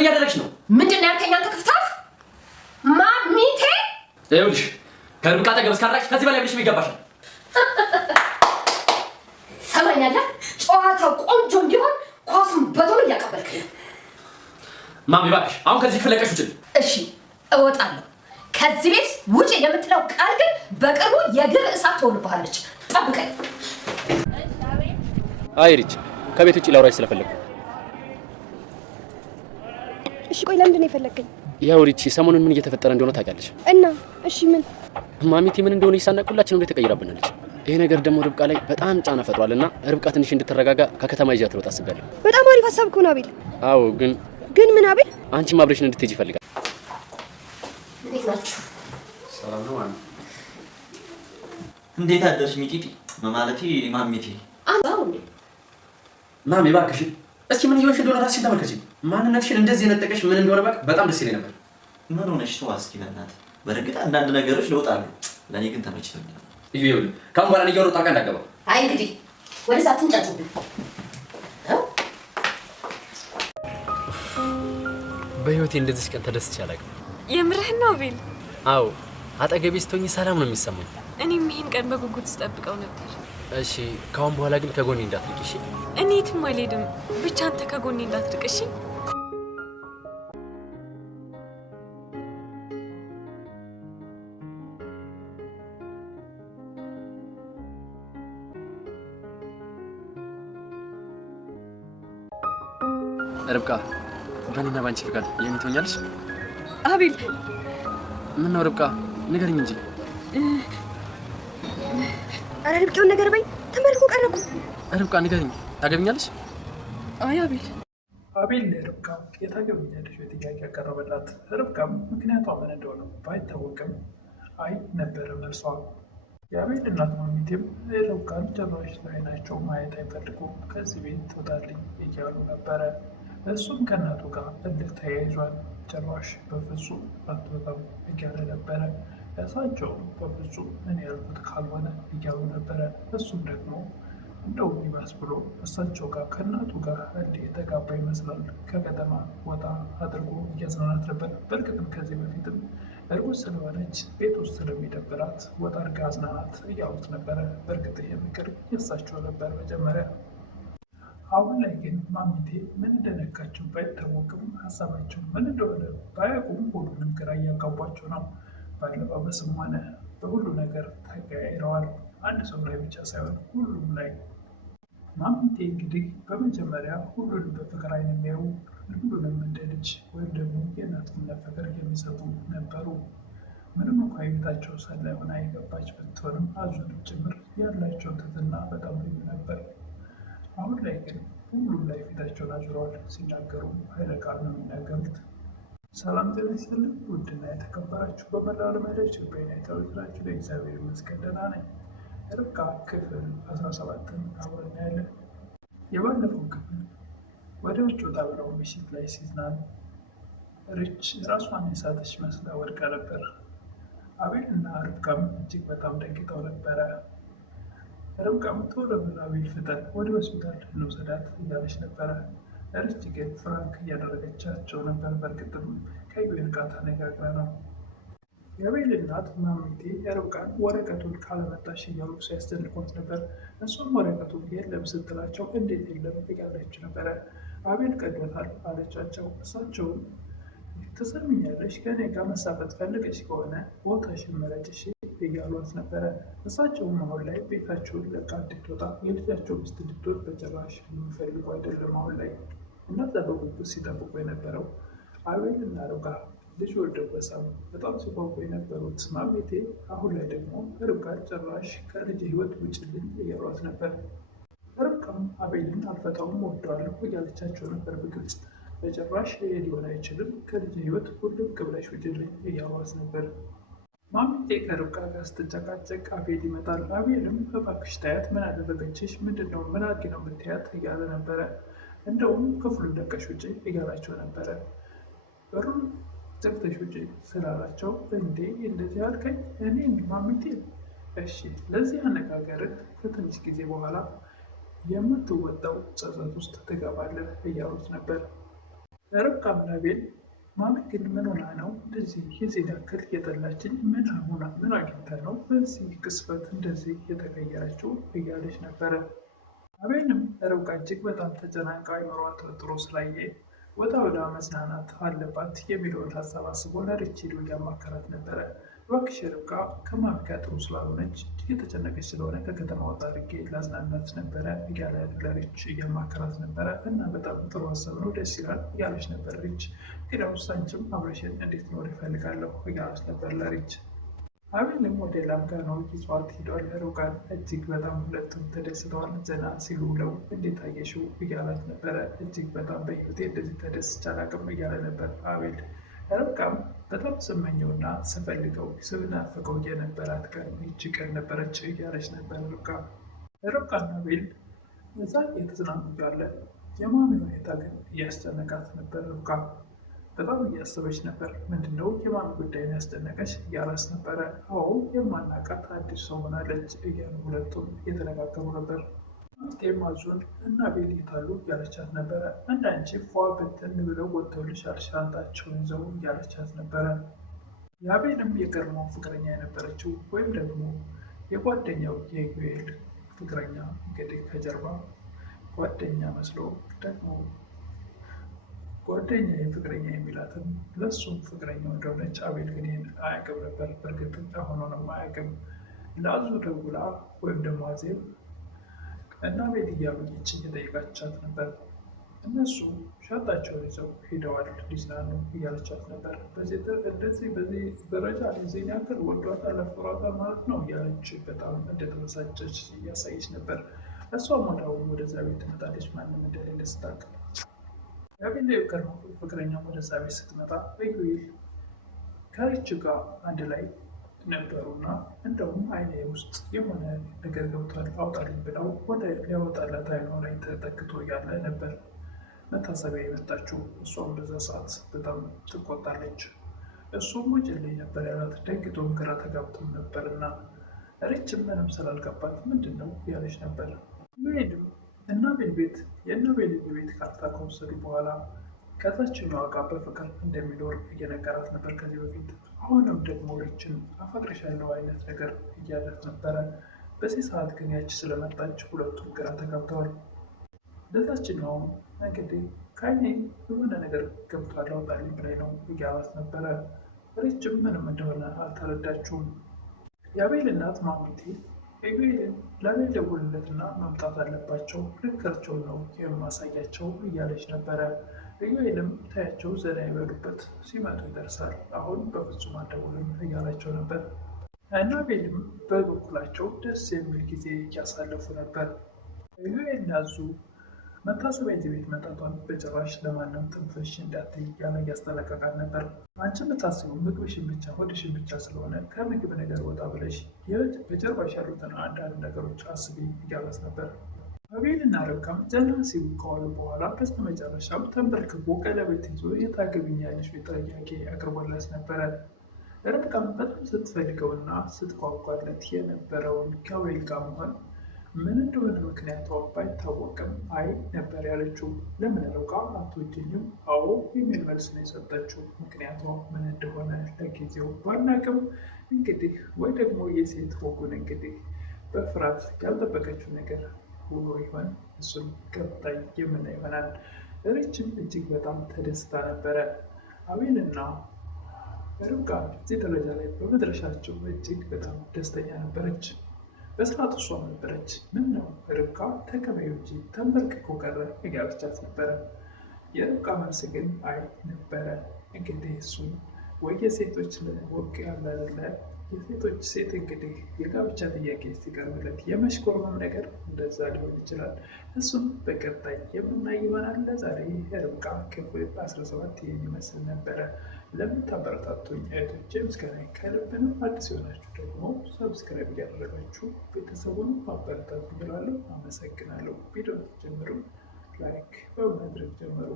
ምን እያደረግሽ ነው? ምንድን ነው ያልከኝ አንተ ክፍታፍ? ማሚቴ ይኸውልሽ ከርብቃ አጠገብ እስካራቅሽ ከዚህ በላይ ብለሽ ይገባሻል። ሰማኛለህ? ጨዋታው ቆንጆ እንዲሆን ኳሱን በቶሎ እያቀበልክ ነው። ማሚ እባክሽ አሁን ከዚህ ክፍል ለቀሽ ውጭ። እሺ እወጣለሁ። ከዚህ ቤት ውጭ የምትለው ቃል ግን በቅርቡ የግር እሳት ትሆንብሃለች። ጠብቀኝ። አይ ሪች ከቤት ውጭ ላውራሽ ስለፈለኩ። እሺ ቆይ ለምንድን ነው የፈለከኝ? ያው ሪች ሰሞኑን ምን እየተፈጠረ እንደሆነ ታውቂያለሽ? እና እሺ ምን ማሚቲ ምን እንደሆነ ይሳናቁላችን ነው ተቀይራብናለች። ይሄ ነገር ደግሞ ርብቃ ላይ በጣም ጫና ፈጥሯልና ርብቃ ትንሽ እንድትረጋጋ ከከተማ ይዣት ልወጣ አስቤያለሁ። በጣም አሪፍ ሀሳብ እኮ ነው አቤል። አዎ ግን ምን አቤል? አንቺም አብረሽን እንድትሄጂ ይፈልጋል። እንዴት ናችሁ? ሰላም ነው ማሚ። እንዴት አደርሽ ሚጢጢ? ማለቴ ማሚቴ። አዎ እንዴ ማሚ እባክሽ እስኪ ምን እየሆንሽ እንደሆነ ራስሽን ተመልከቺ። ማንነትሽን እንደዚህ የነጠቀሽ ምን እንደሆነ በጣም ደስ ይለኝ ነበር። ምን ሆነሽ ተው እስኪ በእናትህ። በርግጥ አንዳንድ ነገሮች ለውጥ አሉ፣ ለኔ ግን ተመችቶኛል። ይኸውልህ ካሁን በኋላ እኔ እያወራሁ ጣልቃ እንዳትገባ። አይ እንግዲህ ወደዛ አትንጫጩብኝ። በህይወቴ እንደዚህ ቀን ተደስቼ አላውቅም። የምርህን ነው አቤል? አዎ አጠገቤ ስትሆኚ ሰላም ነው የሚሰማኝ። እኔም ይሄን ቀን በጉጉት ስጠብቀው ነበር። እሺ ካሁን በኋላ ግን ከጎኔ እንዳትርቂ እሺ? እኔ የትም አልሄድም፣ ብቻ አንተ ከጎኔ እንዳትርቅ እሺ? ርብቃ በእኔና ባንቺ ፍቃድ የምትሆኛለሽ? አቤል ምን ነው ርብቃ ንገሪኝ እንጂ። አረ ርብቃውን ነገር በይ፣ ተመልኩ ቀረኩ። ርብቃ ንገሪኝ ታገቢኛለሽ? አይ አቤል ለርብቃ የታገቢኛለሽ ጥያቄ ያቀረበላት። ርብቃም ምክንያቷ ምን እንደሆነ ባይታወቅም አይ ነበረ መልሷ። የአቤል እናት ማሚቴም ርብቃን ጭራሽ ለዓይናቸው ማየት አይፈልጉም፣ ከዚህ ቤት ትወጣልኝ እያሉ ነበረ። እሱም ከእናቱ ጋር እልህ ተያይዟል። ጭራሽ በፍጹም አትወጣም እያለ ነበረ። እሳቸውም በፍጹም ምን ያልኩት ካልሆነ እያሉ ነበረ። እሱም ደግሞ እንደው ይባስ ብሎ እሳቸው ጋር ከእናቱ ጋር እልህ የተጋባ ይመስላል። ከከተማ ወጣ አድርጎ እያዝናናት ነበር። በእርግጥም ከዚህ በፊትም እርጉዝ ስለሆነች ቤት ውስጥ ስለሚደብራት ወጣ አድርጋ አዝናናት እያሉት ነበረ። በእርግጥ ይሄ ምክር የእሳቸው ነበር መጀመሪያ። አሁን ላይ ግን ማሚቴ ምን እንደነካቸው ባይታወቅም ሀሳባቸው ምን እንደሆነ ባያውቁም ሁሉንም ግራ እያጋቧቸው ነው። ባለባበስም ሆነ በሁሉ ነገር ተቀያይረዋል። አንድ ሰው ላይ ብቻ ሳይሆን ሁሉም ላይ። ማሚቴ እንግዲህ በመጀመሪያ ሁሉንም በፍቅር አይን የሚያዩ ሁሉንም እንደ ልጅ ወይም ደግሞ የእናትነት ፍቅር የሚሰጡ ነበሩ። ምንም እንኳ የቤታቸው ሰላይ ሆና የገባች ብትሆንም አዙንም ጭምር ያላቸው ትህትና በጣም ልዩ ነበር። አሁን ላይ ግን ሁሉም ላይ ፊታቸውን አዙረዋል። ሲናገሩ ኃይለ ቃል ነው የሚናገሩት። ሰላም ጤና ይስጥልኝ ውድና የተከበራችሁ በመላው ዓለም ያላችሁ ኢትዮጵያውያን ናችሁ። ለእግዚአብሔር ይመስገን ደህና ነኝ። ርብቃ ክፍል 17ን አብረን እናያለን። የባለፈው ክፍል ወደ ውጭ ወጣ ብለው ምሽት ላይ ሲዝናኑ ሪች ራሷን የሳተች መስላ ወድቃ ነበር። አቤል እና ርብቃም እጅግ በጣም ደንግጠው ነበረ። ርብቃም ቶሎ ብላ አቤል ፍጠን ወደ ሆስፒታል እንውሰዳት እያለች ነበረ። ሪች ግን ፍራንክ እያደረገቻቸው ነበር። በእርግጥም ከዩኤል ጋር ተነጋግራ ነው። የአቤል እናት ማሚቴ ርብቃን ወረቀቱን ካለመጣሽ እያሉ ሲያስደንቋት ነበር። እሷም ወረቀቱን የለም ስትላቸው እንዴት የለም እያለች ነበረ። አቤል ቀዶታል አለቻቸው። እሳቸውም ትሰሚኛለሽ፣ ከኔ ጋር መሳፈጥ ፈልገሽ ከሆነ ቦታሽን መረጭሽ እያሏት ነበረ። እሳቸውም አሁን ላይ ቤታቸውን ለቃ እንድትወጣ የልጃቸው ሚስት እንድትወድ በጭራሽ የሚፈልጉ አይደለም። አሁን ላይ እናዛ በጉጉት ሲጠብቁ የነበረው አቤል እና ርብቃ ልጅ ወልደው በሳም በጣም ሲጓጉ የነበሩት ማሚቴ አሁን ላይ ደግሞ ርብቃን ጭራሽ ከልጅ ህይወት ውጭልኝ እያሏት ነበር። ርብቃም አቤልን አልፈታውም ወደዋለሁ እያለቻቸው ነበር በግልጽ። በጭራሽ ይሄ ሊሆን አይችልም፣ ከልጅ ህይወት ሁሉም ቅብለሽ ውጭልኝ እያሏት ነበር። ማሚቴ ከርብቃ ጋር ስትጨቃጨቅ አቤል ይመጣል። አቤልም እባክሽ ታያት፣ ምን አደረገችሽ? ምንድነው? ምን አድርጊ ነው የምትያት? እያለ ነበረ። እንደውም ክፍሉን ለቀሽ ውጭ እያላቸው ነበረ። በሩን ዘግተሽ ውጭ ስላላቸው እንዴ እንደዚህ አልከኝ? እኔ ማሚቴ እሺ፣ ለዚህ አነጋገርህ ከትንሽ ጊዜ በኋላ የምትወጣው ጸጸት ውስጥ ትገባለህ እያሉት ነበር። ርብቃም ለአቤል ማሚ ግን ምን ሆና ነው እንደዚህ የዜና ያክል የጠላችኝ? ምን አግኝታ ነው በዚህ ቅስፈት እንደዚህ የተቀየረችው? እያለች ነበረ። አቤልም ርብቃ እጅግ በጣም ተጨናንቃ አይምሯ ተወጥሮ ስላየ ወጣ ወደ መዝናናት አለባት የሚለውን ሀሳብ አስቦ ለርች ሄዶ እያማከራት ነበረ። እባክሽ ርብቃ ከማሚ ጋር ጥሩ ስላልሆነች እየተጨነቀች ስለሆነ ከከተማ ወጣ አድርጌ ላዝናናት ነበረ እያለ ለርች እያማከራት ነበረ። እና በጣም ጥሩ ሀሳብ ነው፣ ደስ ይላል እያለች ነበር ርች። እንግዲያውስ አንቺም አብረሽን እንዴት ኖር ይፈልጋለሁ እያለች ነበር ለርች። አቤልም ወደ ላምጋ ነው ይዟት ሂዷል። ርብቃን እጅግ በጣም ሁለቱም ተደስተዋል። ዘና ሲሉ ውለው እንዴት አየሽው እያላት ነበረ። እጅግ በጣም በህይወቴ እንደዚህ ተደስቼ አላውቅም እያለ ነበር አቤል። ርብቃም በጣም ስመኘውና ስፈልገው ስናፍቀው የነበራት ቀን ይቺ ቀን ነበረች እያለች ነበር ርብቃና አቤል እዛ የተዝናኑ እያለ የማሚ ሁኔታ ግን እያስጨነቃት ነበር። ርብቃ በጣም እያሰበች ነበር። ምንድነው የማሚ ጉዳይን ያስጨነቀች እያላስ ነበረ። አዎ የማናቃት አዲስ ሰው ሆናለች እያሉ ሁለቱም እየተነጋገሩ ነበር። ማዙን እና አቤል የታሉ እያለቻት ነበረ። አንዳንቺ ፏ ብትን ብለው ወጥተውልሻል ሻንጣቸውን ይዘው እያለቻት ነበረ። የአቤልም የቀድሞ ፍቅረኛ የነበረችው ወይም ደግሞ የጓደኛው የኢዩኤል ፍቅረኛ እንግዲህ ከጀርባ ጓደኛ መስሎ ደግሞ ጓደኛ የፍቅረኛ የሚላትም ለሱም ፍቅረኛው እንደሆነች አቤል ግን ይህን አያውቅም ነበር። በእርግጥ አሁኑንም አያውቅም። ለአዙ ደውላ ወይም ደግሞ አዜብ እና አቤል እያሉ ይች እየጠየቃቻት ነበር። እነሱ ሻንጣቸውን ይዘው ሄደዋል ሊዝናኑ እያለቻት ነበር። በዚህ ደረጃ የዚህን ያክል ወዷታል አፍቅሯታል ማለት ነው እያለች በጣም እንደተበሳጨች እያሳየች ነበር። እሷም ወዲያውኑ ወደዛ ቤት ትመጣለች ማንም እንደሌለ ስታውቅ። የአቤል የቀድሞ ፍቅረኛ ወደዛ ቤት ስትመጣ ኢዩኤል ከሪች ጋር አንድ ላይ ነበሩና እንደውም አይኔ ውስጥ የሆነ ነገር ገብቷል አውጣልኝ ብለው ወደ ሊያወጣላት አይኗ ላይ ተጠግቶ ያለ ነበር መታሰቢያ የመጣችው። እሷም በዛ ሰዓት በጣም ትቆጣለች። እሱም ውጭልኝ ነበር ያላት። ደንግጦም ግራ ተጋብቶም ነበርና ሪችም ምንም ስላልገባት ምንድን ነው ያለች ነበር። ይሄድም እና አቤል ቤት የአቤል የቤት ካርታ ከወሰዱ በኋላ ከዛችኛዋ ጋር በፍቅር እንደሚኖር እየነገራት ነበር ከዚህ በፊት። አሁንም ደግሞ ሪችን አፈቅርሻለሁ አይነት ነገር እያለት ነበረ። በዚህ ሰዓት ግን ያች ስለመጣች ሁለቱም ግራ ተጋብተዋል። ለዛችኛውም እንግዲህ ከአይኔ የሆነ ነገር ገብቷል አውጣልኝ ብላኝ ነው እያላት ነበረ። ሪችም ምንም እንደሆነ አልተረዳችውም። የአቤል እናት ማሚቴ ኢዩኤልን ለአቤል ደውልለትና መምጣት አለባቸው ልካቸውን ነው የማሳያቸው እያለች ነበረ። ኢዩኤልም ታያቸው ዘና ይበሉበት ሲመጡ ይደርሳል፣ አሁን በፍጹም አልደውልም እያላቸው ነበር። እና አቤልም በበኩላቸው ደስ የሚል ጊዜ እያሳለፉ ነበር። ኢዩኤል ያዙ መታሰቢያ እዚህ ቤት መጣቷን በጭራሽ ለማንም ትንፍሽ እንዳትይ እያለ እያስጠነቀቃት ነበር። አንቺ የምታስቢው ምግብሽን ብቻ ሆድሽን ብቻ ስለሆነ ከምግብ ነገር ወጣ ብለሽ በጀርባሽ ያሉትን አንዳንድ ነገሮች አስቢ እያላት ነበር። አቤል እና ርብቃም ዘና ሲሉ ከዋሉ በኋላ በስተመጨረሻም ተንበርክኮ ቀለበት ይዞ የታገቢኛለሽ ጥያቄ አቅርቦላት ነበረ። ርብቃም በጣም ስትፈልገውና ስትጓጓለት የነበረውን ከአቤል ጋር መሆን ምን እንደሆነ ምክንያቷ ባይታወቅም አይ ነበር ያለችው። ለምን ርብቃ አትወጂኝም? አዎ የሚል መልስ ነው የሰጠችው። ምክንያቷ ምን እንደሆነ ለጊዜው ባናቅም እንግዲህ ወይ ደግሞ የሴት ወጉን እንግዲህ በፍርሃት ያልጠበቀችው ነገር ሆኖ ይሆን? እሱም ቀጣይ የምናየው ይሆናል። ሪችም እጅግ በጣም ተደስታ ነበረ። አቤልና ርብቃ እዚህ ደረጃ ላይ በመድረሻቸው እጅግ በጣም ደስተኛ ነበረች። በሰዓቱ እሷም ነበረች ምን ነው ርብቃ ተቀበዩ እንጂ ተንበርክኮ ቀረ እያለቻት ነበረ። የርብቃ መልስ ግን አይ ነበረ። እንግዲህ እሱን ወይ የሴቶች ወግ ያላለ የሴቶች ሴት እንግዲህ የጋብቻ ጥያቄ ሲቀርብለት የመሽኮርመም ነገር እንደዛ ሊሆን ይችላል። እሱም በቀጣይ የምናይ ይሆናል። ለዛሬ ርብቃ ክፍል 17 ይህን ይመስል ነበረ። ለምታበረታቱኝ እህቶቼ ምስጋና ከልብ ነው። አዲስ የሆናችሁ ደግሞ ሰብስክራይብ እያደረጋችሁ ቤተሰቡን ማበረታቱ እላለሁ። አመሰግናለሁ። ቪዲዮ ጀምሩ፣ ላይክ በማድረግ ጀምሩ።